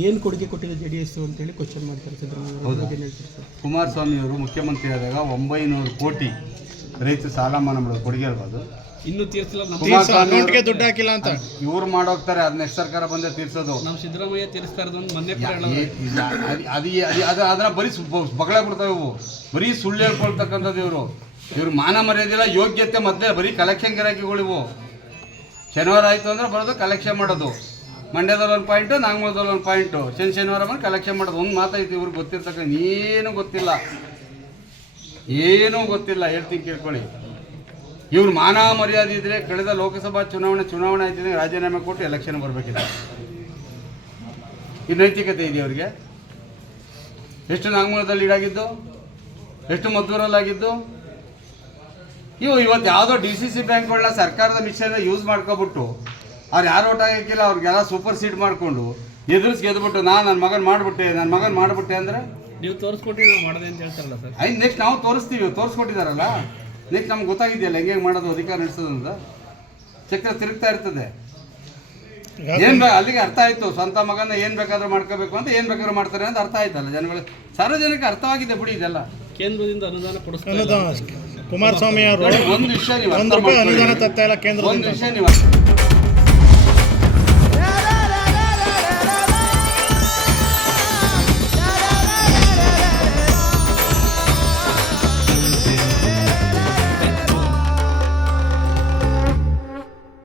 ಏನು ಕೊಡುಗೆ ಕೊಟ್ಟಿದೆ JDS ಅಂತೇಳಿ ಕ್ವಶನ್ ಮಾಡ್ತಾರೆ ಸಿದ್ದರಾಮಯ್ಯ. ಕುಮಾರಸ್ವಾಮಿ ಅವರು ಮುಖ್ಯಮಂತ್ರಿ ಆದಾಗ 900 ಕೋಟಿ ರೈತ ಸಾಲ ಮನ್ನಾ ಮಾಡೋದು ಕೊಡುಗೆ ಇರ್ಬೋದು. ಇನ್ನೂ ತೀರ್ಸಿಲ್ಲ, ಅಕೌಂಟ್ಗೆ ದುಡ್ಡು ಹಾಕಿಲ್ಲ ಅಂತ ಇವ್ರು ಮಾಡೋಗ್ತಾರೆ. ಅದನ್ನ ಎಷ್ಟು ಸರ್ಕಾರ ಬಂದೇ ತೀರ್ಸೋದು. ನಮ್ಮ ಸಿದ್ದರಾಮಯ್ಯ ತೀರಿಸ್ತಾ ಇರೋದು ಮೊನ್ನೆ ಅದನ್ನ ಬರೀ ಬಗಳ ಬಿಡ್ತಾವೆ ಇವು. ಬರೀ ಸುಳ್ಳು ಹೇಳ್ಕೊಳ್ತಕ್ಕಂಥದ್ದು ಇವ್ರು ಮಾನ ಮರ್ಯಾದಿಲ್ಲ, ಯೋಗ್ಯತೆ ಮೊದಲೇ ಬರೀ ಕಲೆಕ್ಷನ್ ಗಿರಾಕಿಗಳು ಇವು. ಶನಿವಾರ ಆಯಿತು ಅಂದರೆ ಬರೋದು ಕಲೆಕ್ಷನ್ ಮಾಡೋದು. ಮಂಡ್ಯದಲ್ಲಿ 1 ಪಾಯಿಂಟು, ನಾಗಮಂಗಲದಲ್ಲಿ 1 ಪಾಯಿಂಟು, ಶನಿವಾರ ಬಂದು ಕಲೆಕ್ಷನ್ ಮಾಡೋದು. ಒಂದು ಮಾತಾಯ್ತು ಇವ್ರಿಗೆ ಗೊತ್ತಿರ್ತಕ್ಕಂಥ ಏನೂ ಗೊತ್ತಿಲ್ಲ. ಹೇಳ್ತೀನಿ ಕೇಳ್ಕೊಳ್ಳಿ. ಇವ್ರು ಮಾನ ಮರ್ಯಾದೆ ಇದ್ದರೆ ಕಳೆದ ಲೋಕಸಭಾ ಚುನಾವಣೆ ಆಯ್ತಿದ್ರೆ ರಾಜೀನಾಮೆ ಕೊಟ್ಟು ಎಲೆಕ್ಷನ್ ಬರಬೇಕಿದೆ. ಈ ನೈತಿಕತೆ ಇದೆ ಅವ್ರಿಗೆ. ಎಷ್ಟು ನಾಗಮಂಗಲದಲ್ಲಿ ಈಡಾಗಿದ್ದು, ಎಷ್ಟು ಮದ್ದೂರಲ್ಲಾಗಿದ್ದು. ಇವತ್ತು ಯಾವುದೋ DCC ಬ್ಯಾಂಕ್ಗಳನ್ನ ಸರ್ಕಾರದ ಮಿಷನ್ ಯೂಸ್ ಮಾಡ್ಕೊಬಿಟ್ಟು ಅವ್ರು ಯಾರು ಓಟ್ ಹಾಕಿಲ್ಲ, ಅವ್ರಿಗೆಲ್ಲ ಸೂಪರ್ ಸೀಡ್ ಮಾಡಿಕೊಂಡು ಗೆದ್ಬಿಟ್ಟು ನನ್ನ ಮಗನ ಮಾಡಿಬಿಟ್ಟೆ ಅಂದರೆ ನೀವು ತೋರಿಸ್ಕೊಟ್ಟು ನಾವು ಮಾಡಿದೆ ಅಂತ ಹೇಳ್ತಾರಲ್ಲ ಸರ್. ನೆಕ್ಸ್ಟ್ ನಾವು ತೋರಿಸ್ಕೊಟ್ಟಿದ್ದಾರಲ್ಲ. ನೆಕ್ಸ್ಟ್ ನಮ್ಗೆ ಗೊತ್ತಾಗಿದೆಯಲ್ಲ ಹೆಂಗೆ ಮಾಡೋದು, ಅಧಿಕಾರ ನಡೆಸೋದು ಅಂತ. ಚಕ್ರ ತಿರುಗ್ತಾ ಇರ್ತದೆ. ಅಲ್ಲಿಗೆ ಅರ್ಥ ಆಯಿತು. ಸ್ವಂತ ಮಗನ ಏನು ಬೇಕಾದ್ರೂ ಮಾಡ್ಕೋಬೇಕು ಅಂತ, ಏನು ಬೇಕಾದ್ರೂ ಮಾಡ್ತಾರೆ ಅಂತ ಅರ್ಥ ಆಯ್ತಲ್ಲ ಜನಗಳು. ಸಾರ್ವಜನಿಕ ಅರ್ಥವಾಗಿದೆ ಬಿಡಿ ಇದೆಲ್ಲ. ಕೇಂದ್ರದಿಂದ ಅನುದಾನ ಕೊಡಿಸ್ತಾರೆ ಕುಮಾರಸ್ವಾಮಿ ಅವರು ಒಂದು ವಿಷಯ ನೀವು ₹1 ಅನುದಾನ ತಗ್ತಾ ಇಲ್ಲ ಕೇಂದ್ರ. ಒಂದು ವಿಷಯ ನೀವು